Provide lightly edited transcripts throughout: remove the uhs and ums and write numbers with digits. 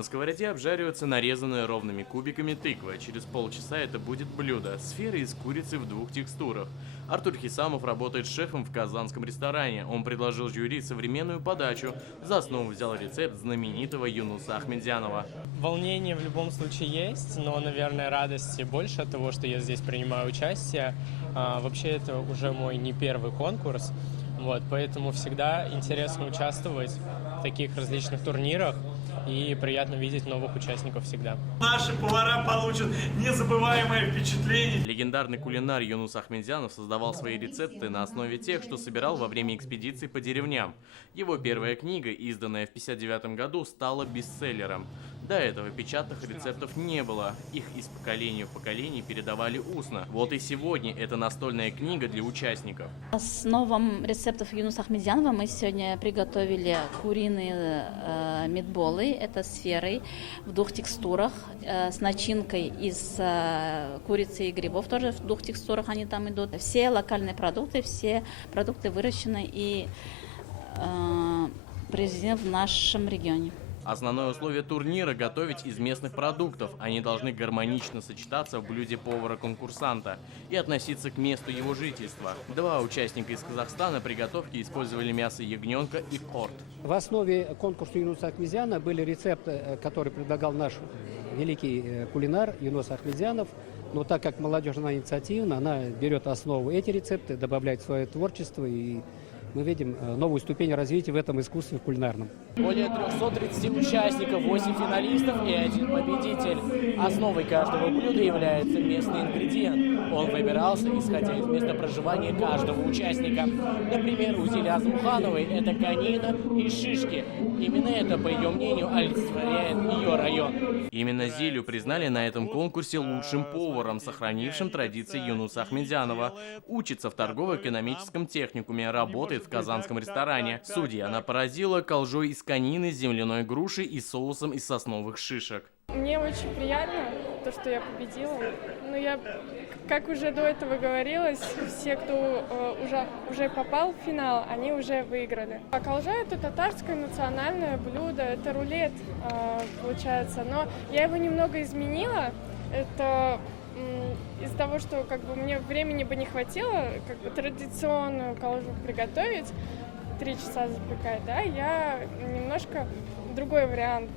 На сковороде обжаривается нарезанная ровными кубиками тыква. Через полчаса это будет блюдо. Сферы из курицы в двух текстурах. Артур Хисамов работает шефом в казанском ресторане. Он предложил жюри современную подачу. За основу взял рецепт знаменитого Юнуса Ахмедзянова. Волнение в любом случае есть, но, наверное, радости больше от того, что я здесь принимаю участие. Вообще, это уже мой не первый конкурс, поэтому всегда интересно участвовать в таких различных турнирах и приятно видеть новых участников всегда. Наши повара получат незабываемое впечатление. Легендарный кулинар Юнус Ахмедзянов создавал свои рецепты на основе тех, что собирал во время экспедиций по деревням. Его первая книга, изданная в 1959 году, стала бестселлером. До этого печатных рецептов не было. Их из поколения в поколение передавали устно. Вот и сегодня это настольная книга для участников. Основом рецептов Юнуса Ахмедзянова мы сегодня приготовили куриные митболы. Это сферы в двух текстурах с начинкой из курицы и грибов. Тоже в двух текстурах они там идут. Все локальные продукты, все продукты выращены и произведены в нашем регионе. Основное условие турнира – готовить из местных продуктов. Они должны гармонично сочетаться в блюде повара-конкурсанта и относиться к месту его жительства. Два участника из Казахстана при готовке использовали мясо ягненка и корт. В основе конкурса Юнуса Ахмедзяна были рецепты, которые предлагал наш великий кулинар Юнус Ахмедзянов. Но так как молодежь, она инициативна, она берет основу эти рецепты, добавляет свое творчество, и мы видим новую ступень развития в этом искусстве кулинарном. Более 330 участников, 8 финалистов и 1 победитель. Основой каждого блюда является местный ингредиент. Он выбирался, исходя из места проживания каждого участника. Например, у Зили Азмухановой это конина и шишки. Именно это, по ее мнению, олицетворяет ее район. Именно Зилю признали на этом конкурсе лучшим поваром, сохранившим традиции Юнуса Ахмедзянова. Учится в торгово-экономическом техникуме, работает в казанском ресторане. Судья она поразила колжой из конины, земляной груши и соусом из сосновых шишек. Мне очень приятно, то, что я победила. Но я, как уже до этого говорилось, все, кто уже попал в финал, они уже выиграли. А колжа – это татарское национальное блюдо, это рулет, получается. Но я его немного изменила. Это из-за того, что мне времени бы не хватило традиционную колжу приготовить, 3 часа запекать, я немножко другой вариант,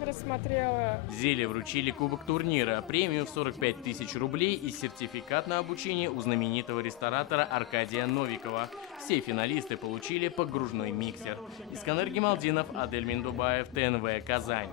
рассмотрела. Зиле вручили кубок турнира, премию в 45 тысяч рублей и сертификат на обучение у знаменитого ресторатора Аркадия Новикова. Все финалисты получили погружной миксер. Исканер Гималдинов, Адель Миндубаев, ТНВ, Казань.